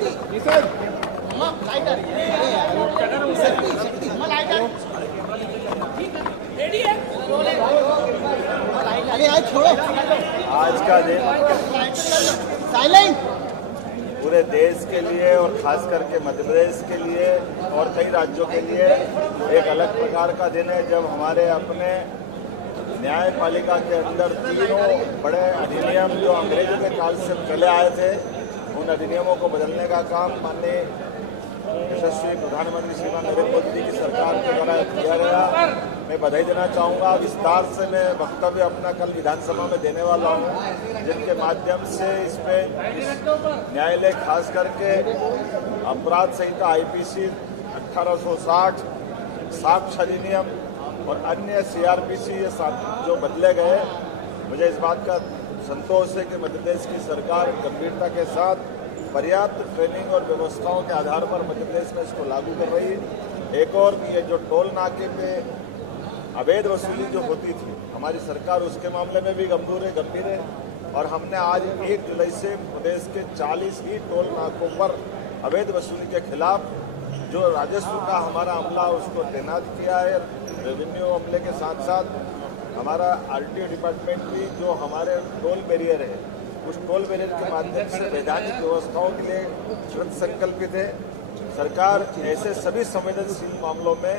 आज का दिन पूरे देश के लिए और खास करके मध्य प्रदेश के लिए और कई राज्यों के लिए एक अलग प्रकार का दिन है, जब हमारे अपने न्यायपालिका के अंदर तीनों बड़े अधिनियम जो अंग्रेजों के काल से चले आए थे, उन अधिनियमों को बदलने का काम माननीय यशस्वी प्रधानमंत्री श्रीमान नरेंद्र मोदी जी की सरकार के द्वारा किया गया। मैं बधाई देना चाहूँगा। विस्तार से मैं वक्तव्य अपना कल विधानसभा में देने वाला हूँ, जिनके माध्यम से इसमें न्यायालय खास करके अपराध संहिता आईपीसी 1860, साक्ष्य अधिनियम और अन्य सीआरपीसी ये जो बदले गए, मुझे इस बात का संतोष है कि मध्य प्रदेश की सरकार गंभीरता के साथ पर्याप्त ट्रेनिंग और व्यवस्थाओं के आधार पर मध्य प्रदेश में इसको लागू कर रही है। एक और ये जो टोल नाके पे अवैध वसूली जो होती थी, हमारी सरकार उसके मामले में भी गंभीर है और हमने आज 1 जुलाई से प्रदेश के 40 ही टोल नाकों पर अवैध वसूली के खिलाफ जो राजस्व का हमारा अमला उसको तैनात किया है। रेवेन्यू अमले के साथ साथ हमारा आरटीओ डिपार्टमेंट भी जो हमारे टोल बैरियर है, उस टोल बैरियर के माध्यम से वैधानिक व्यवस्थाओं के लिए कृत संकल्पित है। सरकार ऐसे सभी संवेदनशील मामलों में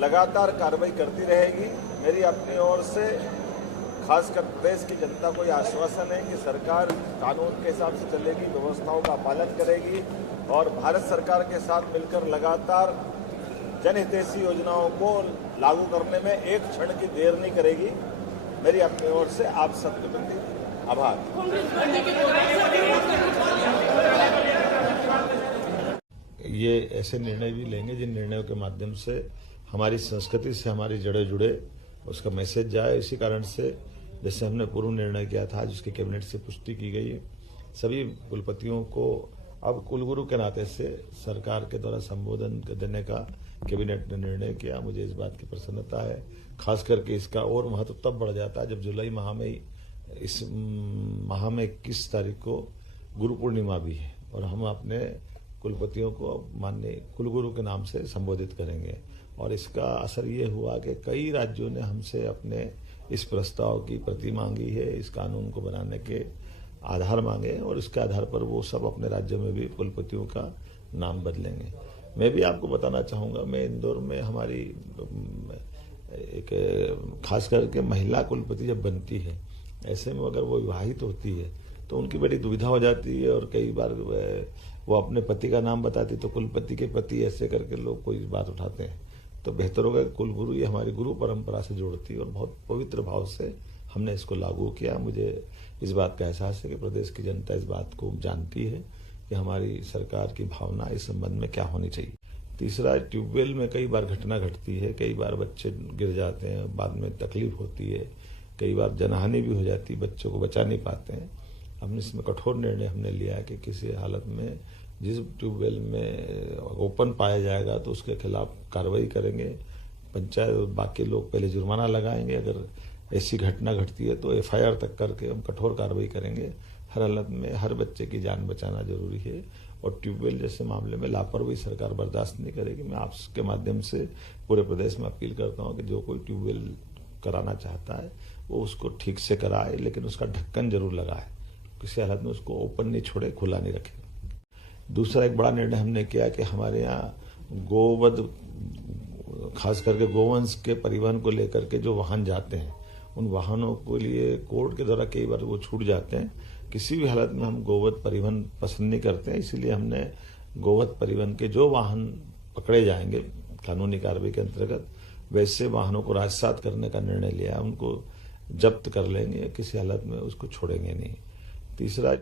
लगातार कार्रवाई करती रहेगी। मेरी अपनी ओर से खासकर प्रदेश की जनता को यह आश्वासन है कि सरकार कानून के हिसाब से चलेगी, व्यवस्थाओं का पालन करेगी और भारत सरकार के साथ मिलकर लगातार जनहितैषी योजनाओं को लागू करने में एक क्षण की देर नहीं करेगी। मेरी अपनी ओर से आप सबके प्रति आभार। ये ऐसे निर्णय भी लेंगे जिन निर्णयों के माध्यम से हमारी संस्कृति से हमारी जड़ें जुड़े, उसका मैसेज जाए। इसी कारण से जैसे हमने पूर्व निर्णय किया था, जिसके कैबिनेट से पुष्टि की गई है, सभी कुलपतियों को अब कुलगुरु के नाते से सरकार के द्वारा संबोधन देने का कैबिनेट ने निर्णय किया। मुझे इस बात की प्रसन्नता है। खास करके इसका और महत्व तब बढ़ जाता है जब जुलाई माह में ही, इस माह में 21 तारीख को गुरु पूर्णिमा भी है और हम अपने कुलपतियों को माननीय कुलगुरु के नाम से संबोधित करेंगे। और इसका असर ये हुआ कि कई राज्यों ने हमसे अपने इस प्रस्ताव की प्रति मांगी है, इस कानून को बनाने के आधार मांगे और इसके आधार पर वो सब अपने राज्यों में भी कुलपतियों का नाम बदलेंगे। मैं भी आपको बताना चाहूँगा, मैं इंदौर में हमारी एक खास करके महिला कुलपति जब बनती है, ऐसे में अगर वो विवाहित होती है तो उनकी बड़ी दुविधा हो जाती है और कई बार वो अपने पति का नाम बताती तो कुलपति के पति ऐसे करके लोग कोई बात उठाते हैं। तो बेहतर होगा कि कुलगुरु ये हमारी गुरु परंपरा से जोड़ती है और बहुत पवित्र भाव से हमने इसको लागू किया। मुझे इस बात का एहसास है कि प्रदेश की जनता इस बात को जानती है कि हमारी सरकार की भावना इस संबंध में क्या होनी चाहिए। तीसरा, ट्यूबवेल में कई बार घटना घटती है, कई बार बच्चे गिर जाते हैं, बाद में तकलीफ होती है, कई बार जनहानि भी हो जाती है, बच्चों को बचा नहीं पाते हैं। हमने इसमें कठोर निर्णय हमने लिया है कि किसी हालत में जिस ट्यूबवेल में ओपन पाया जाएगा तो उसके खिलाफ कार्रवाई करेंगे। पंचायत और बाकी लोग पहले जुर्माना लगाएंगे, अगर ऐसी घटना घटती है तो एफआईआर तक करके हम कठोर कार्रवाई करेंगे। हर हालत में हर बच्चे की जान बचाना जरूरी है और ट्यूबवेल जैसे मामले में लापरवाही सरकार बर्दाश्त नहीं करेगी। मैं आपके माध्यम से पूरे प्रदेश में अपील करता हूँ कि जो कोई ट्यूबवेल कराना चाहता है वो उसको ठीक से कराए, लेकिन उसका ढक्कन जरूर लगाए, किसी हालत में उसको ओपन नहीं छोड़े, खुला नहीं रखे। दूसरा एक बड़ा निर्णय हमने किया कि हमारे यहाँ गोवध, खास करके गोवंश के परिवहन को लेकर के जो वाहन जाते हैं, उन वाहनों के लिए कोर्ट के द्वारा कई बार वो छूट जाते हैं। किसी भी हालत में हम गोवध परिवहन पसंद नहीं करते हैं, इसीलिए हमने गोवध परिवहन के जो वाहन पकड़े जाएंगे कानूनी कार्रवाई के अंतर्गत, वैसे वाहनों को राजसात करने का निर्णय लिया है। उनको जब्त कर लेंगे, किसी हालत में उसको छोड़ेंगे नहीं। तीसरा,